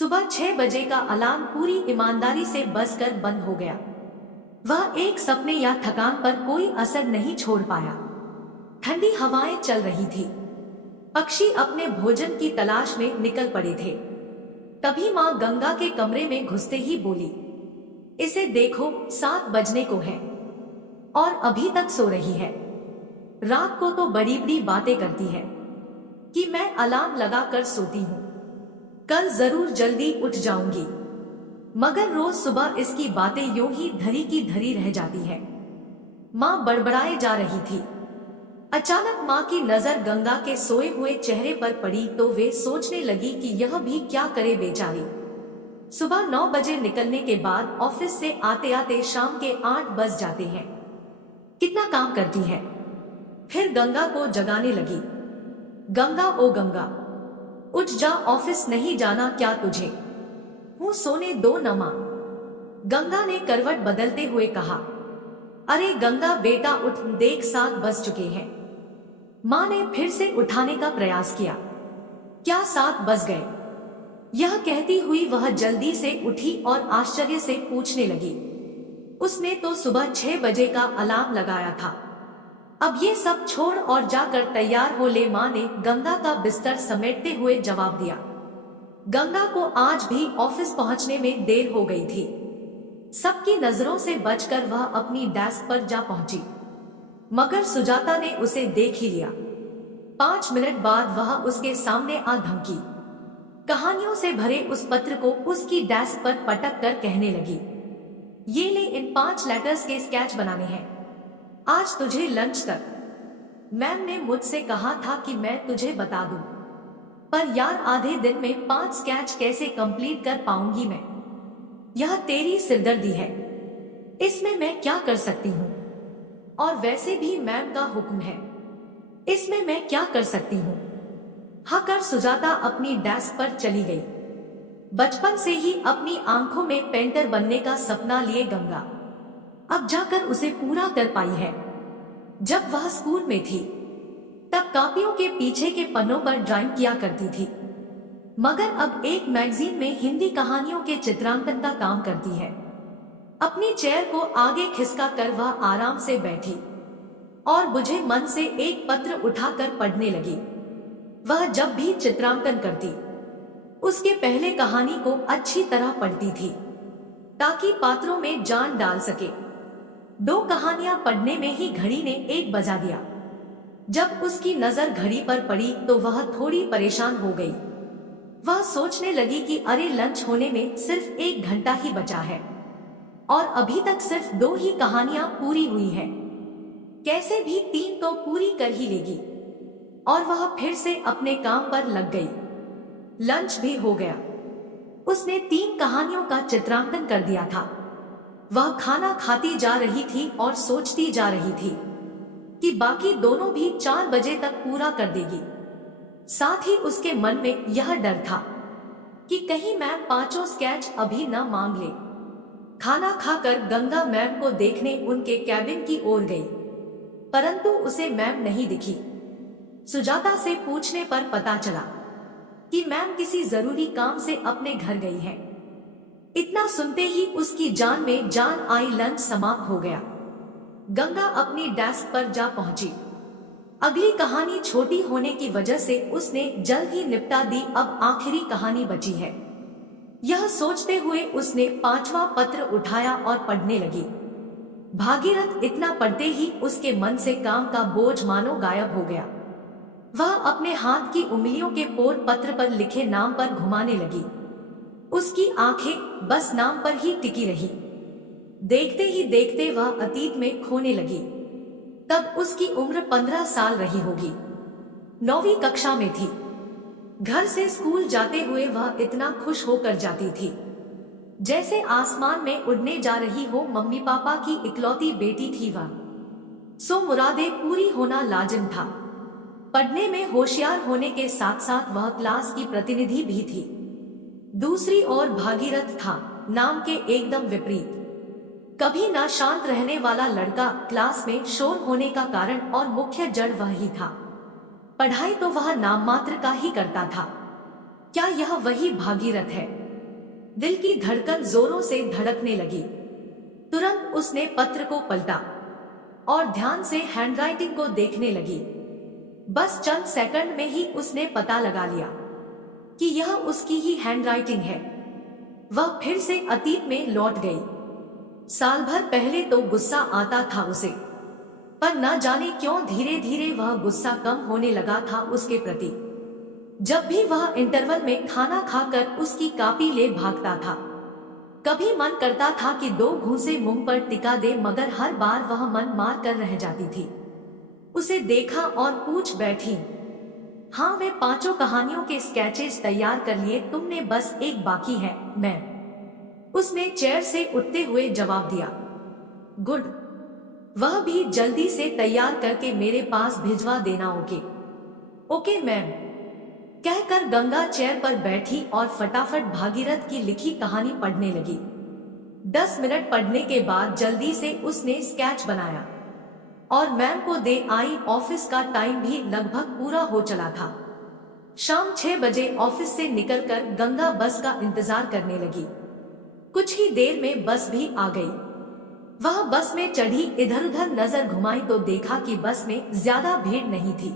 सुबह 6 बजे का अलार्म पूरी ईमानदारी से बजकर बंद हो गया। वह एक सपने या थकान पर कोई असर नहीं छोड़ पाया। ठंडी हवाएं चल रही थी। पक्षी अपने भोजन की तलाश में निकल पड़े थे। तभी माँ गंगा के कमरे में घुसते ही बोली, इसे देखो, 7 बजने को है और अभी तक सो रही है। रात को तो बड़ी बड़ी बातें करती है कि मैं अलार्म लगा कर सोती हूँ, कल जरूर जल्दी उठ जाऊंगी, मगर रोज सुबह इसकी बातें यूं ही धरी की धरी रह जाती है। माँ बड़बड़ाए जा रही थी। अचानक माँ की नजर गंगा के सोए हुए चेहरे पर पड़ी तो वे सोचने लगी कि यह भी क्या करे बेचारी। सुबह 9 बजे निकलने के बाद ऑफिस से आते आते शाम के 8 बज जाते हैं। कितना काम करती है। फिर गंगा को जगाने लगी। गंगा, ओ गंगा, उठ जा, ऑफिस नहीं जाना क्या तुझे? हूँ सोने दो न माँ। गंगा ने करवट बदलते हुए कहा। अरे गंगा बेटा उठ, देख 7 बज चुके हैं। माँ ने फिर से उठाने का प्रयास किया। क्या 7 बज गए? यह कहती हुई वह जल्दी से उठी और आश्चर्य से पूछने लगी, उसने तो सुबह 6 बजे का अलार्म लगाया था। अब ये सब छोड़ और जाकर तैयार हो ले, माँ ने गंगा का बिस्तर समेटते हुए जवाब दिया। गंगा को आज भी ऑफिस पहुंचने में देर हो गई थी। सबकी नजरों से बचकर वह अपनी डेस्क पर जा पहुंची, मगर सुजाता ने उसे देख ही लिया। 5 मिनट बाद वह उसके सामने आ धमकी। कहानियों से भरे उस पत्र को उसकी डेस्क पर पटक कर कहने लगी, ये ले, इन 5 लेटर्स के स्केच बनाने हैं, आज तुझे लंच तक। मैम ने मुझसे कहा था कि मैं तुझे बता दूं, पर यार आधे दिन में 5 स्केच कैसे कंप्लीट कर पाऊंगी मैं? यह तेरी सिरदर्दी है, इसमें मैं क्या कर सकती हूँ? और वैसे भी मैम का हुक्म है, इसमें मैं क्या कर सकती हूँ? हाँ कर सुजाता अपनी डेस्क पर चली गई। बचपन से ही अपनी आंखों में पेंटर बनने का सपना लिए गंगा अब जाकर उसे पूरा कर पाई है। जब वह स्कूल में थी तब कापियों के पीछे के पन्नों पर ड्राइंग किया करती थी, मगर अब एक मैगजीन में हिंदी कहानियों के चित्रांकन का काम करती है। अपनी चेयर को आगे खिसका कर वह आराम से बैठी और बुझे मन से एक पत्र उठाकर पढ़ने लगी। वह जब भी चित्रांकन करती उसके पहले कहानी को अच्छी तरह पढ़ती थी ताकि पात्रों में जान डाल सके। 2 कहानियां पढ़ने में ही घड़ी ने 1 बजा दिया। जब उसकी नजर घड़ी पर पड़ी तो वह थोड़ी परेशान हो गई। वह सोचने लगी कि अरे लंच होने में सिर्फ 1 घंटा ही बचा है और अभी तक सिर्फ 2 ही कहानियां पूरी हुई है। कैसे भी 3 तो पूरी कर ही लेगी। और वह फिर से अपने काम पर लग गई। लंच भी हो गया। उसने 3 कहानियों का चित्रांकन कर दिया था। वह खाना खाती जा रही थी और सोचती जा रही थी कि बाकी दोनों भी 4 बजे तक पूरा कर देगी। साथ ही उसके मन में यह डर था कि कहीं मैम 5 स्केच अभी न मांग ले। खाना खाकर गंगा मैम को देखने उनके कैबिन की ओर गई, परंतु उसे मैम नहीं दिखी। सुजाता से पूछने पर पता चला कि मैम किसी जरूरी काम से अपने घर गई है। इतना सुनते ही उसकी जान में जान आई। लंच समाप्त हो गया। गंगा अपनी डेस्क पर जा पहुंची। अगली कहानी छोटी होने की वजह से उसने जल्द ही निपटा दी। अब आखिरी कहानी बची है। यह सोचते हुए उसने 5वां पत्र उठाया और पढ़ने लगी। भागीरथ इतना पढ़ते ही उसके मन से काम का बोझ मानो गायब हो गया। वह अपने हाथ की उंगलियों के पोर पत्र पर लिखे नाम पर घुमाने लगी। उसकी आंखें बस नाम पर ही टिकी रही। देखते ही देखते वह अतीत में खोने लगी। तब उसकी उम्र 15 साल रही होगी। 9वीं कक्षा में थी। घर से स्कूल जाते हुए वह इतना खुश होकर जाती थी जैसे आसमान में उड़ने जा रही हो। मम्मी पापा की इकलौती बेटी थी वह, सो मुरादें पूरी होना लाजिम था। पढ़ने में होशियार होने के साथ साथ वह क्लास की प्रतिनिधि भी थी। दूसरी ओर भागीरथ था, नाम के एकदम विपरीत। कभी ना शांत रहने वाला लड़का, क्लास में शोर होने का कारण और मुख्य जड़ वह ही था। पढ़ाई तो वह नाम मात्र का ही करता था। क्या यह वही भागीरथ है? दिल की धड़कन जोरों से धड़कने लगी। तुरंत उसने पत्र को पलटा और ध्यान से हैंडराइटिंग को देखने लगी। बस चंद सेकंड में ही उसने पता लगा लिया कि यह उसकी ही हैंडराइटिंग है। वह फिर से अतीत में लौट गई। साल भर पहले तो गुस्सा आता था उसे, पर न जाने क्यों धीरे धीरे वह गुस्सा कम होने लगा था उसके प्रति। जब भी वह इंटरवल में खाना खाकर उसकी कॉपी ले भागता था, कभी मन करता था कि 2 घूंसे मुंह पर टिका दे, मगर हर बार वह मन मार कर रह जाती थी। उसे देखा और पूछ बैठी, हाँ वे 5 कहानियों के स्केचेस तैयार कर लिए तुमने, बस एक बाकी है। मैं उसने चेयर से उठते हुए जवाब दिया, गुड, वह भी जल्दी से तैयार करके मेरे पास भिजवा देना। ओके मैम, कहकर गंगा चेयर पर बैठी और फटाफट भागीरथ की लिखी कहानी पढ़ने लगी। 10 मिनट पढ़ने के बाद जल्दी से उसने स्केच बनाया और मैम को दे आई। ऑफिस का टाइम भी लगभग पूरा हो चला था। शाम 6 बजे ऑफिस से निकलकर गंगा बस का इंतजार करने लगी। कुछ ही देर में बस भी आ गई। वह बस में चढ़ी, इधर उधर नजर घुमाई तो देखा कि बस में ज्यादा भीड़ नहीं थी,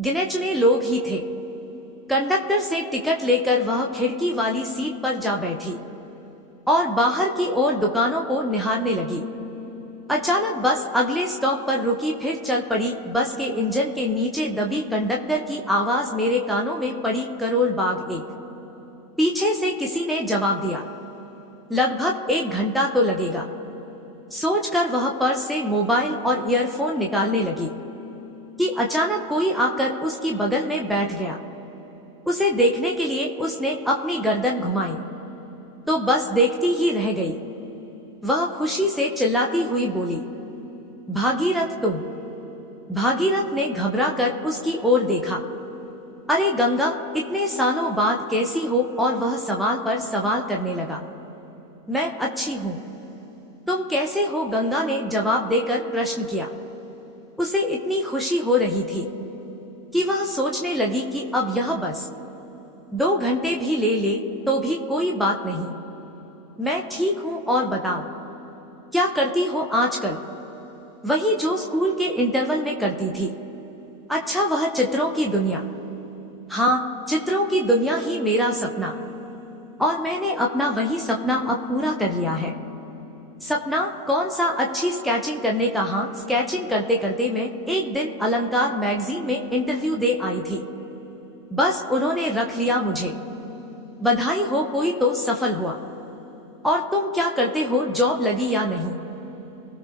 गिने चुने लोग ही थे। कंडक्टर से टिकट लेकर वह खिड़की वाली सीट पर जा बैठी और बाहर की ओर दुकानों को निहारने लगी। अचानक बस अगले स्टॉप पर रुकी, फिर चल पड़ी। बस के इंजन के नीचे दबी कंडक्टर की आवाज मेरे कानों में पड़ी, करोल बाग 1। पीछे से किसी ने जवाब दिया, लगभग 1 घंटा तो लगेगा। सोचकर वह पर्स से मोबाइल और ईयरफोन निकालने लगी कि अचानक कोई आकर उसकी बगल में बैठ गया। उसे देखने के लिए उसने अपनी गर्दन घुमाई तो बस देखती ही रह गई। वह खुशी से चिल्लाती हुई बोली, भागीरथ तुम। भागीरथ ने घबराकर उसकी ओर देखा। अरे गंगा, इतने सालों बाद कैसी हो? और वह सवाल पर सवाल करने लगा। मैं अच्छी हूँ, तुम कैसे हो? गंगा ने जवाब देकर प्रश्न किया। उसे इतनी खुशी हो रही थी कि वह सोचने लगी कि अब यह बस 2 घंटे भी ले ले तो भी कोई बात नहीं। मैं ठीक हूँ, और बताओ क्या करती हो आजकल? वही जो स्कूल के इंटरवल में करती थी। अच्छा, वह चित्रों की दुनिया। हाँ, चित्रों की दुनिया ही मेरा सपना, और मैंने अपना वही सपना अब पूरा कर लिया है। सपना कौन सा? अच्छी स्केचिंग करने का। हाँ, स्केचिंग करते करते मैं एक दिन अलंकार मैगजीन में इंटरव्यू दे आई थी। बस उन्होंने रख लिया मुझे। बधाई हो, कोई तो सफल हुआ। और तुम क्या करते हो? जॉब लगी या नहीं?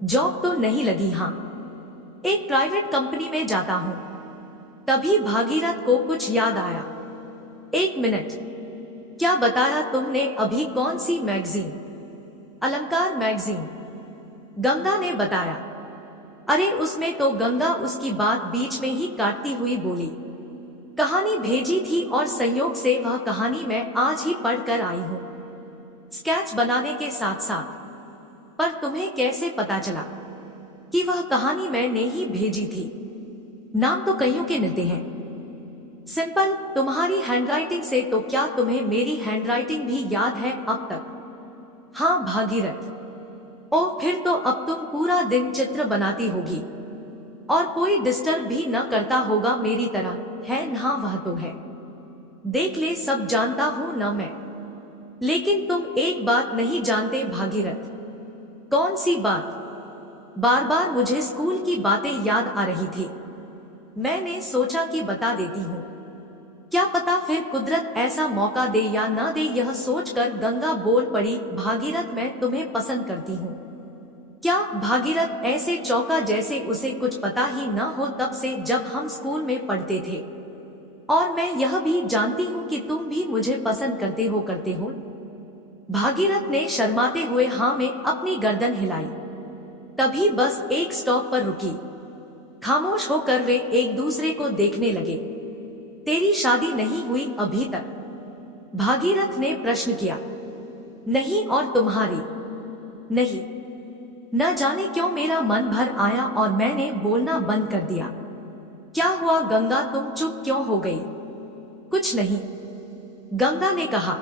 जॉब तो नहीं लगी, हाँ, एक प्राइवेट कंपनी में जाता हूँ। तभी भागीरथ को कुछ याद आया। 1 मिनट, क्या बताया तुमने अभी? कौन सी मैगजीन? अलंकार मैगजीन, गंगा ने बताया। अरे उसमें तो। गंगा उसकी बात बीच में ही काटती हुई बोली, कहानी भेजी थी और संयोग से वह कहानी मैं आज ही पढ़ कर आई हूँ, स्केच बनाने के साथ साथ। पर तुम्हें कैसे पता चला कि वह कहानी मैंने ही भेजी थी? नाम तो कईयों के मिलते हैं। सिंपल, तुम्हारी हैंडराइटिंग से। तो क्या तुम्हें मेरी हैंडराइटिंग भी याद है अब तक? हाँ भागीरथ। ओ, फिर तो अब तुम पूरा दिन चित्र बनाती होगी और कोई डिस्टर्ब भी न करता होगा मेरी तरह, है ना? वह तो है, देख ले, सब जानता हूं ना मैं। लेकिन तुम एक बात नहीं जानते भागीरथ। कौन सी बात? बार बार मुझे स्कूल की बातें याद आ रही थी। मैंने सोचा कि बता देती हूँ, क्या पता फिर कुदरत ऐसा मौका दे या ना दे। यह सोचकर गंगा बोल पड़ी, भागीरथ मैं तुम्हें पसंद करती हूँ। क्या? भागीरथ ऐसे चौंका जैसे उसे कुछ पता ही न हो तब से जब हम स्कूल में पढ़ते थे। और मैं यह भी जानती हूँ कि तुम भी मुझे पसंद करते हो। भागीरथ ने शर्माते हुए हाँ में अपनी गर्दन हिलाई। तभी बस एक स्टॉप पर रुकी। खामोश होकर वे एक दूसरे को देखने लगे। तेरी शादी नहीं हुई अभी तक? भागीरथ ने प्रश्न किया। नहीं, और तुम्हारी? नहीं। न जाने क्यों मेरा मन भर आया और मैंने बोलना बंद कर दिया। क्या हुआ गंगा, तुम चुप क्यों हो गई? कुछ नहीं, गंगा ने कहा।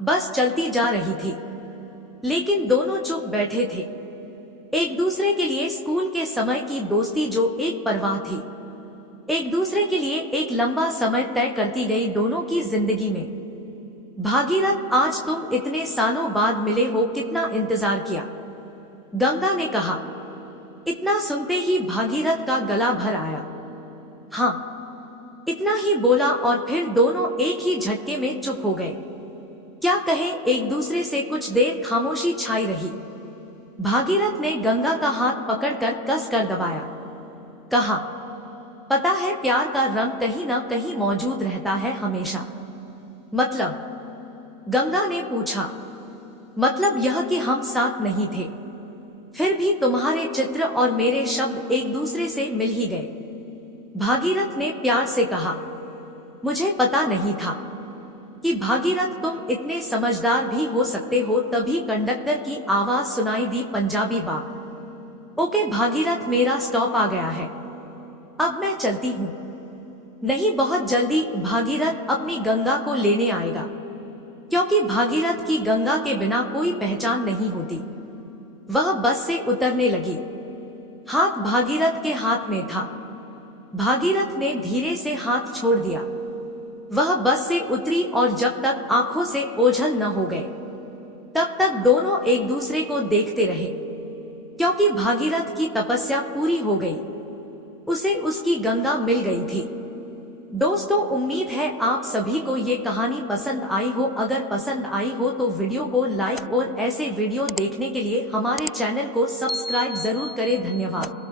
बस चलती जा रही थी, लेकिन दोनों चुप बैठे थे। एक दूसरे के लिए स्कूल के समय की दोस्ती जो एक परवाह थी, एक दूसरे के लिए एक लंबा समय तय करती गई दोनों की जिंदगी में। भागीरथ, आज तुम इतने सालों बाद मिले हो, कितना इंतजार किया, गंगा ने कहा। इतना सुनते ही भागीरथ का गला भर आया। हाँ, इतना ही बोला और फिर दोनों एक ही झटके में चुप हो गए। क्या कहे, एक दूसरे से कुछ देर खामोशी छाई रही। भागीरथ ने गंगा का हाथ पकड़कर कस कर दबाया। कहा, पता है प्यार का रंग कहीं ना कहीं मौजूद रहता है हमेशा। मतलब? गंगा ने पूछा। मतलब यह कि हम साथ नहीं थे, फिर भी तुम्हारे चित्र और मेरे शब्द एक दूसरे से मिल ही गए। भागीरथ ने प्यार से कहा। मुझे पता नहीं था कि भागीरथ तुम इतने समझदार भी हो सकते हो। तभी कंडक्टर की आवाज सुनाई दी, पंजाबी बात। ओके भागीरथ, मेरा स्टॉप आ गया है, अब मैं चलती हूँ। नहीं, बहुत जल्दी भागीरथ अपनी गंगा को लेने आएगा, क्योंकि भागीरथ की गंगा के बिना कोई पहचान नहीं होती। वह बस से उतरने लगी। हाथ भागीरथ के हाथ में था। भागीरथ ने धीरे से हाथ छोड़ दिया। वह बस से उतरी और जब तक आंखों से ओझल न हो गए तब तक दोनों एक दूसरे को देखते रहे, क्योंकि भागीरथ की तपस्या पूरी हो गई। उसे उसकी गंगा मिल गई थी। दोस्तों, उम्मीद है आप सभी को ये कहानी पसंद आई हो। अगर पसंद आई हो तो वीडियो को लाइक और ऐसे वीडियो देखने के लिए हमारे चैनल को सब्सक्राइब जरूर करें। धन्यवाद।